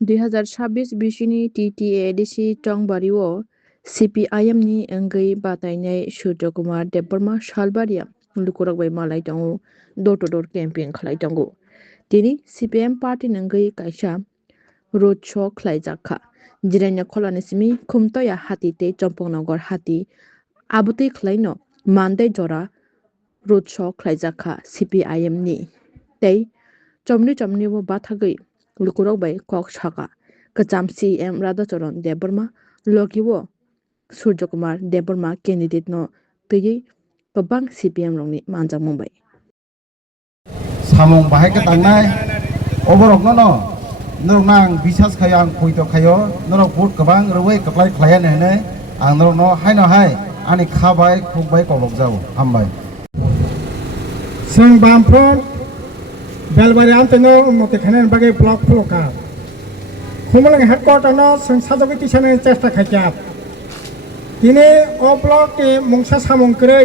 2026 बिसिनि TTADC टंबारिओ CPIM नि अंगै बातायनाय सूर्य कुमार देबबर्मा सालबारिया लुकुरबाय मालाय दङ door to door campaign खालाय दङ दिनै CPIM पार्टी अंगै कायसा road show खालायजाखा जिरायना खलानिसिमी खुमतया हाती ते चम्पकनगर हाती आबुते खालायनो मानदै जरा road show खालायजाखा CPIM नि तै चमनी वो बाथागै लुकुरबाय कक साका कचाम CM Radhacharan Debbarma लगिवो Surya Kumar Debbarma candidate no तयै गोबां CPM रंनि मानजां मुंबाय सामं बाहाय के तांनाय ओबरक न नरक नां बिसास खाय आं पइतो खायो नरक भोट गोबां रवै कप्लाय खालाया नेने आं नरक न हाय आनि खाबाय खुबाय कलक जाव हामबाय जों बामफ्रन बेलबारि आमतेनो उन्नति खानाय बागै ब्लक फ्लका खुमलंग हेडक्वार्टर न जों साजगै तिसानो चेष्टा खायजाब दिनै अ ब्लक के मुंसा सामं करै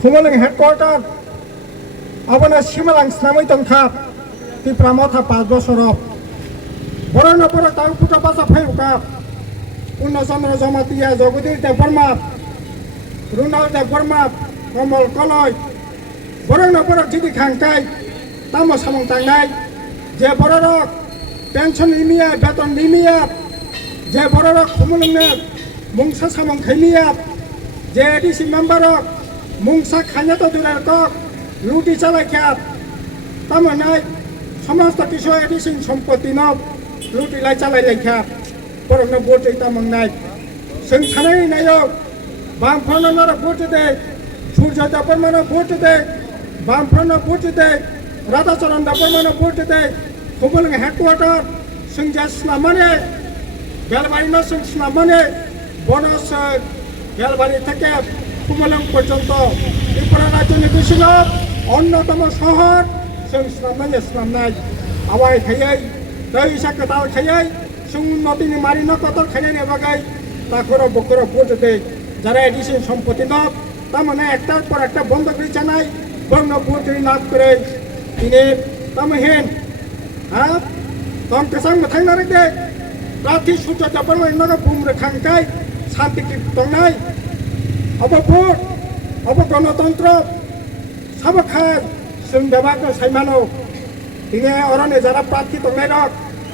खुमलंग हेडक्वार्टर अबना सिमालां स्नामै दंथाब तिप्रा मथा 5 बसरब बरन बर तां फुटा बासा फैबकाब उन्न चन्द्र जमातिया जगदीश देबबर्मा रुनाल देबबर्मा कमल कलय बरन बर जिदि खांकाय तामो सामं तांनाय जे बररक पेंशन निमिया बेतन निमिया जे बररक खुमलंगनो मुंसा सामं खैमिया जे एडिसि मेम्बारक मुंसा खान्यात दुरारक लुटी चालायख्याब तामनाय समस्त किसो एडिसि सम्पत्ति न लुटी लाई चालायख्याब बरनो बोर्ड तामंनाय जों थानाय नायो बामफ्रनो नर बोर्ड दे सूर्य देबबर्मानो बोर्ड दे बामफ्रनो बोर्ड दे राधाचरण देबबर्मानो बोर्ड दे खुमलंग हेडक्वार्टर जों जा स्नामाने बेलबारि न जों स्नामाने बनस बेलबारि থেকে खुमलंग पर्यন্ত त्रिपुरा राज्यनि बिसिङाव अन्यतम शहर जों स्नामनाय आवाय खायै दै साकताल खायै जों उन्नतिनि मारि न कतल खायनि बागै ताखर बकर बोर्ड যারা এডিসি সম্পত্তি ন তার মানে একটার পর একটা বন্ধ করে জানাই বর্ণ बोर्ड नाम करे ini tamahin tom kesang mathang na rek de prati suja japan ma naga bum rekhang kai shanti ki tongnai abo vote abo গণতন্ত্র sabakha sung deba ko saimano ini orane jara prati tongnai rok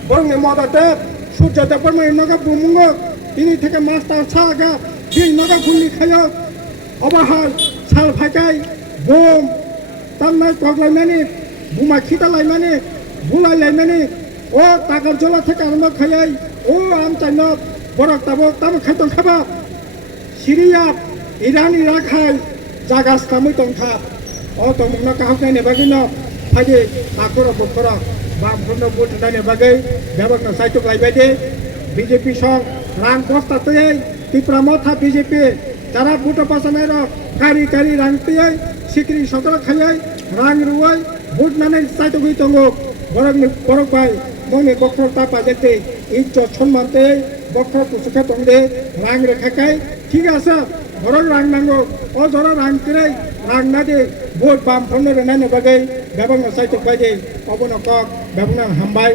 borongni modate suja japan ma naga bumungo ini থেকে master saga bi naga gulli khayo obahal sal phakai bom tamnai poglaimani बुमा खिता लाइमाने बुलाई लाइमाने ओ तागर जला থেকে আরম্ভ খায়াই ও আম চাইন বরক তাবো খাইতং খাবা Syria Iran ইরাখাই জাগাস কামই Tankha ও তমুনা কাহকাই নেবাগিন ফাইদে তাকর বকর বামফন্ন বুট দানে বাগै দেবক সাইতক লাইবাইদে BJP song রাং বস্তা তৈ ত্রিপুরা মথা বিজেপি যারা বুট পাসানাই র কারি রাং তৈ সিকরি সকল খায়াই রাং রুয়াই ভোট নানে চাইতো গই তঙ্গ বরক ভাই মনে বক্র তাপা যেতে ইজ্জত সম্মানতে বক্র কুসুখা তঙ্গে রাং রেখাকাই ঠিক আছে বরক রাং নাঙ্গো ও জরা রাং করে রাং না দে ভোট বাম ফন্নের নানে বাগै বেবং চাইতো বাইদে অবনকক বেবং হামবাই